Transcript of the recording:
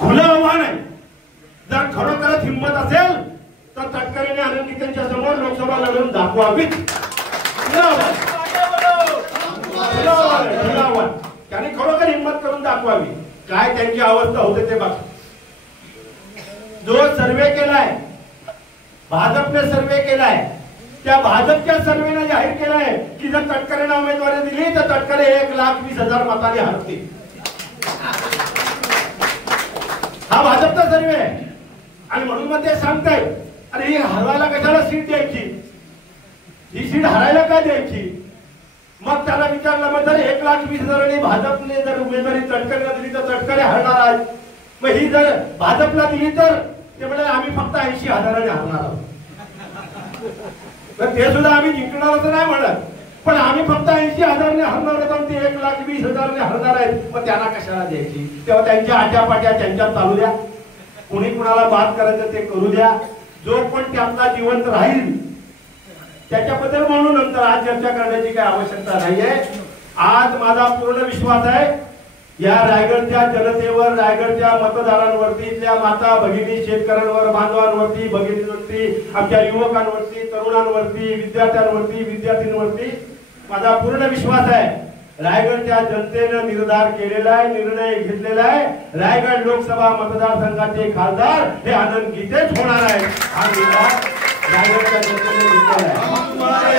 खुलं आव्हान आहे. जर खरोखरच हिंमत असेल तर तटकरेने आनंद गीतेंच्या समोर लोकसभा लढवून दाखवावीत. त्यांनी खरोखर हिंमत करून दाखवावी. काय त्यांची अवस्था होते ते बघा. जो सर्वे केलाय भाजपने सर्वे केलाय, त्या भाजपच्या सर्वेने जाहीर केलाय की जर तटकरेंना उमेदवारी दिली तर तटकरे 1,20,000 मतांनी हरतील. हा भाजपचा सर्वे आहे. आणि म्हणून मग ते सांगतायत अरे ही हरवायला कशाला सीट द्यायची, ही सीट हरायला का द्यायची. मग त्याला विचारलं मग जर 1,20,000 भाजपने जर उमेदवारी तटकरेला दिली तर तटकरे हरणार आहेत, मग ही जर भाजपला दिली तर ते म्हणाले आम्ही फक्त 80,000 हरणार आहोत. तर ते सुद्धा आम्ही जिंकणार असं नाही म्हणत, पण आम्ही फक्त 80,000 हरणार आहोत, ते 1,20,000 हरणार आहेत. मग त्यांना कशाला द्यायची. तेव्हा त्यांच्या आट्यापाट्या त्यांच्यात चालू द्या, कोणी कुणाला बात करायचं ते करू द्या. जो पण त्यातला जिवंत राहील त्याच्याबद्दल म्हणून नंतर आज चर्चा करण्याची काही आवश्यकता नाहीये. आज माझा पूर्ण विश्वास आहे या रायगडच्या जनतेवर, रायगडच्या मतदारांवरती, इथल्या माता भगिनी, शेतकऱ्यांवर, बांधवांवरती, भगिनींवरती, आमच्या युवकांवरती, तरुणांवरती, विद्यार्थ्यांवरती, विद्यार्थींवरती माझा पूर्ण विश्वास आहे. रायगडच्या जनतेने निर्धार केलेला आहे, निर्णय घेतलेला आहे. रायगड लोकसभा मतदारसंघाचे खासदार हे आनंद गीतेच होणार आहेत. हा निर्धार रायगडच्या जनतेने घेतलेला आहे.